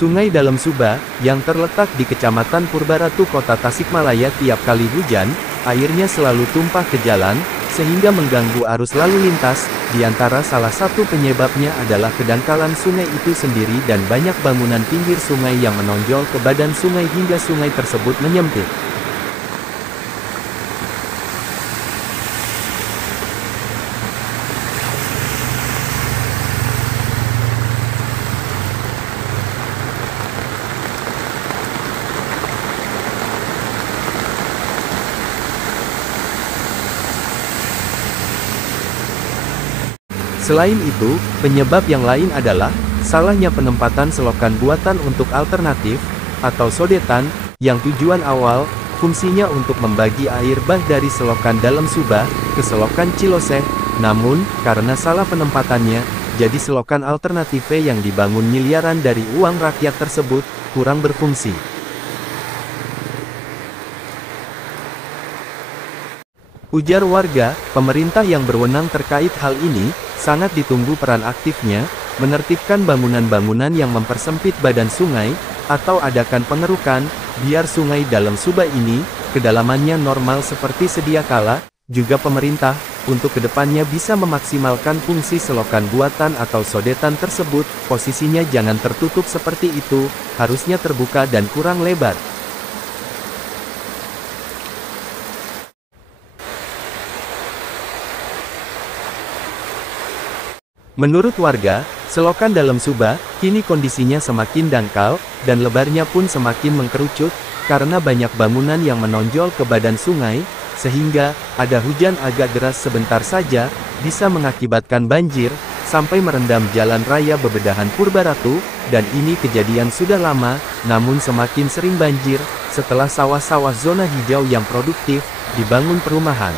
Sungai Dalam Suba, yang terletak di Kecamatan Purbaratu Kota Tasikmalaya tiap kali hujan, airnya selalu tumpah ke jalan, sehingga mengganggu arus lalu lintas. Di antara salah satu penyebabnya adalah kedangkalan sungai itu sendiri dan banyak bangunan pinggir sungai yang menonjol ke badan sungai hingga sungai tersebut menyempit. Selain itu, penyebab yang lain adalah salahnya penempatan selokan buatan untuk alternatif atau sodetan, yang tujuan awal fungsinya untuk membagi air bah dari selokan Dalam Suba ke selokan Ciloseh. Namun, karena salah penempatannya, jadi selokan alternatif yang dibangun miliaran dari uang rakyat tersebut kurang berfungsi. Ujar warga, pemerintah yang berwenang terkait hal ini, sangat ditunggu peran aktifnya, menertibkan bangunan-bangunan yang mempersempit badan sungai, atau adakan pengerukan, biar sungai Dalam Suba ini, kedalamannya normal seperti sedia kala. Juga pemerintah, untuk kedepannya bisa memaksimalkan fungsi selokan buatan atau sodetan tersebut, posisinya jangan tertutup seperti itu, harusnya terbuka dan kurang lebar. Menurut warga, selokan Dalam Suba, kini kondisinya semakin dangkal, dan lebarnya pun semakin mengkerucut, karena banyak bangunan yang menonjol ke badan sungai, sehingga, ada hujan agak deras sebentar saja, bisa mengakibatkan banjir, sampai merendam jalan raya Bebedahan Purbaratu, dan ini kejadian sudah lama, namun semakin sering banjir, setelah sawah-sawah zona hijau yang produktif, dibangun perumahan.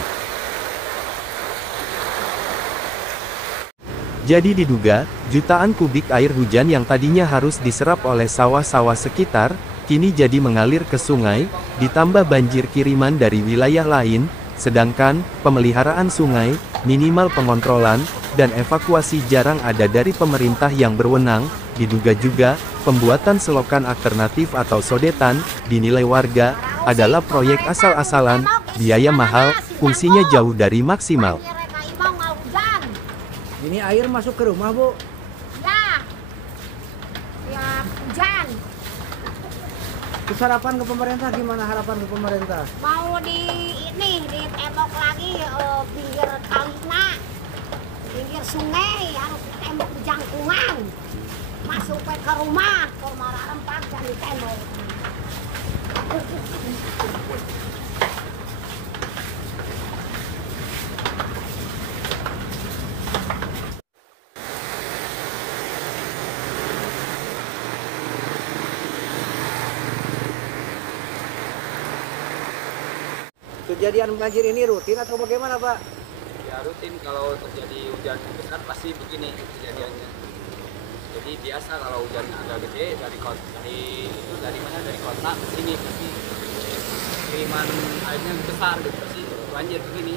Jadi diduga, jutaan kubik air hujan yang tadinya harus diserap oleh sawah-sawah sekitar, kini jadi mengalir ke sungai, ditambah banjir kiriman dari wilayah lain, sedangkan, pemeliharaan sungai, minimal pengontrolan, dan evakuasi jarang ada dari pemerintah yang berwenang. Diduga juga, pembuatan selokan alternatif atau sodetan, dinilai warga, adalah proyek asal-asalan, biaya mahal, fungsinya jauh dari maksimal. Ini air masuk ke rumah, Bu? Ya. Ya, hujan. Terus harapan ke pemerintah gimana, harapan ke pemerintah? Mau ditembok lagi pinggir kalina, pinggir sungai, harus ditembok di jangkungan. Masuk ke rumah rempat dan ditembok. Kejadian banjir ini rutin atau bagaimana, Pak? Ya rutin, kalau terjadi hujan besar pasti begini kejadiannya. Jadi biasa kalau hujan agak gede dari mana dari kota ke sini pasti kiriman airnya besar gitu, pasti banjir begini.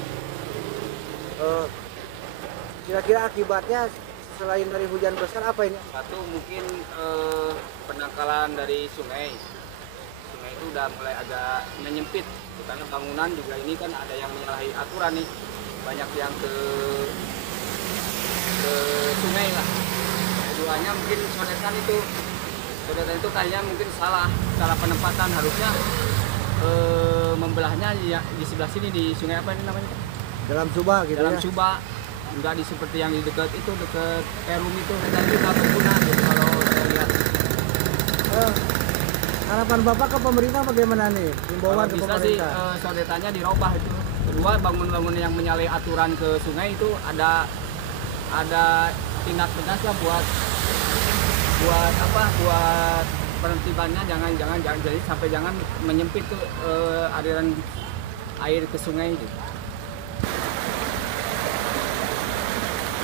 Kira-kira akibatnya selain dari hujan besar apa ini? Satu mungkin pendangkalan dari sungai. Sungai itu udah mulai agak menyempit, karena bangunan juga ini kan ada yang menyalahi aturan nih, banyak yang ke sungai lah. Keduanya mungkin sodetan itu kayaknya mungkin salah penempatan, harusnya membelahnya ya, di sebelah sini di sungai apa ini namanya? Dalam Suba gitu Dalam ya? Suba, enggak di seperti yang di dekat Perum itu, dan kita pengguna gitu kalau saya lihat. Harapan Bapak ke pemerintah bagaimana nih? Himbauan ke Bisa pemerintah? sih sodetannya dirubah itu. Kedua, bangun-bangun yang menyalahi aturan ke sungai itu ada tindak tegas lah buat penertibannya, jangan jadi sampai jangan menyempit tuh aliran air ke sungai gitu.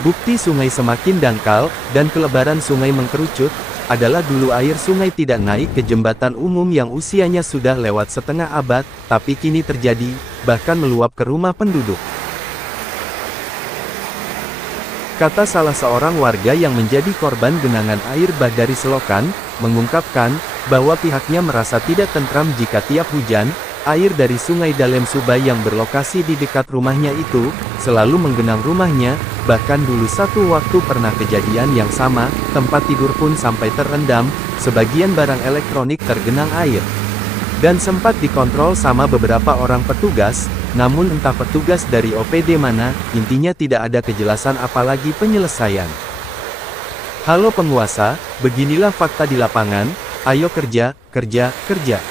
Bukti sungai semakin dangkal, dan kelebaran sungai mengkerucut, adalah dulu air sungai tidak naik ke jembatan umum yang usianya sudah lewat setengah abad, tapi kini terjadi, bahkan meluap ke rumah penduduk. Kata salah seorang warga yang menjadi korban genangan air bah dari selokan, mengungkapkan, bahwa pihaknya merasa tidak tentram jika tiap hujan, air dari Sungai Dalem Subay yang berlokasi di dekat rumahnya itu, selalu menggenang rumahnya, bahkan dulu satu waktu pernah kejadian yang sama, tempat tidur pun sampai terendam, sebagian barang elektronik tergenang air. Dan sempat dikontrol sama beberapa orang petugas, namun entah petugas dari OPD mana, intinya tidak ada kejelasan apalagi penyelesaian. Halo penguasa, beginilah fakta di lapangan, ayo kerja, kerja, kerja.